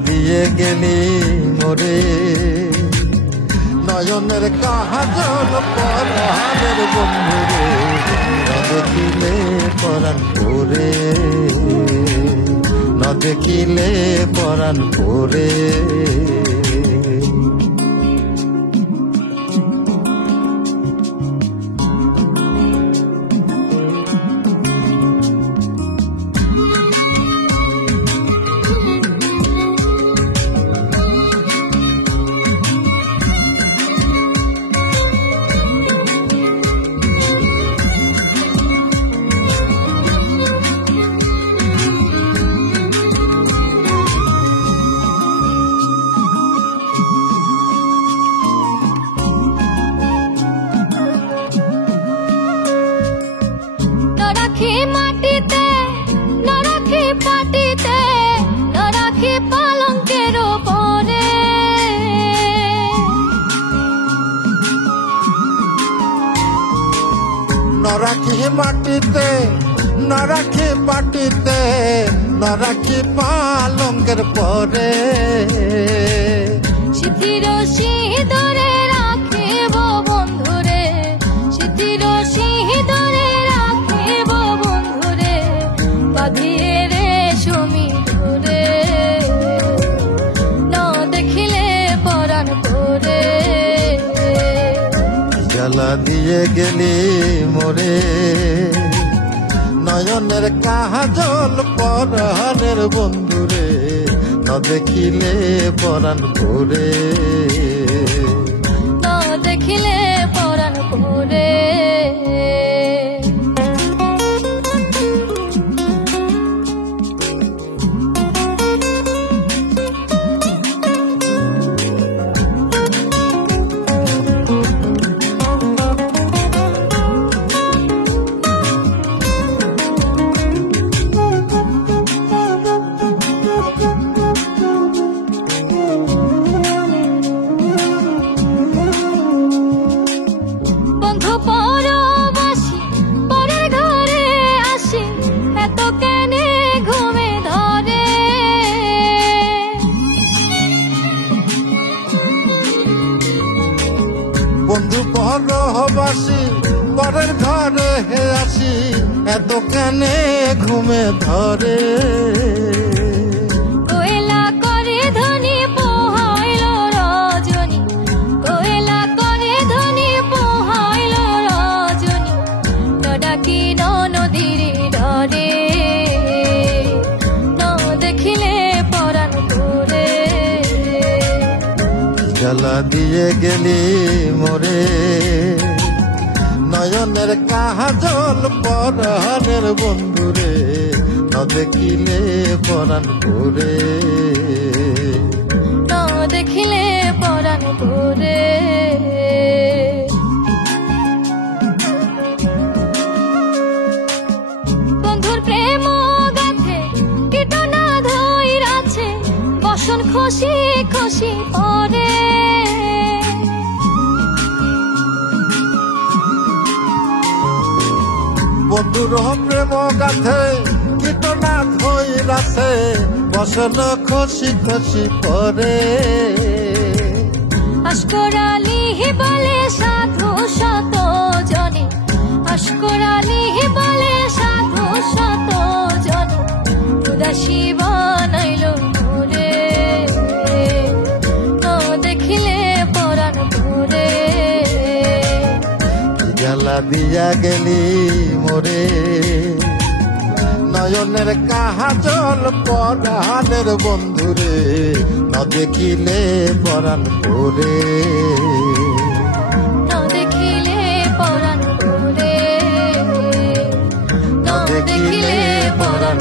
দিয়ে গেলি মোরে নয়নের কাজল পরাণের বন্ধুরে না দেখিলে পরাণ পরে না দেখিলে পরাণ পরে মাটিতে না রাখি পাটিতে না রাখি পালঙ্কের উপরে না রাখি মাটিতে না রাখি পাটিতে না রাখি পালঙ্কের পরে স্মৃতির সিঁদুরে রাখিব বন্ধুরে স্মৃতির সিঁদুরে রাখিব বন্ধুরে বাঁধিয়ে রে সুমি ধরে না দেখিলে পরাণ পরে জ্বালা দিয়ে গেলি মোরে নয়নের কাজল পরাণের বন্ধুরে না দেখিলে পরাণ পরে না দেখিলে পরাণ পরে বন্ধু পরবাসী পরের ঘরে হে আসি এত কেনে ঘুমে ধরে কোয়েলা করে ধনী পোহাইল রজনী কোয়েলা করে ধনী পোহাইল রজনী ডাকি নদীর ধরে ন দেখিলে পরাণ পরে জ্বালা দিয়ে গেলি মোরে নয়নের কাজল পরাণের বন্ধুরে না দেখিলে পরাণ পরে না দেখিলে পরাণ পরে বন্ধুর প্রেম গাথে কীটনা ধইরাছে বসন খুশি খুশি পরে বন্ধুর প্রেম গাথে কীটনা ধইরাছে বসন খুশি খুশি পরে আশকরালি বলে সাধু শত জনে আশকরালি বলে সাধু শত জনে উদাসী বানাইল মোরে না দেখিলে পরাণ পরে জ্বালা দিয়া গেলি মোরে নয়নের কাজল পরাণের বন্ধুরে না দেখিলে পরাণ পরে না দেখিলে পরাণ পরে না দেখিলে পরাণ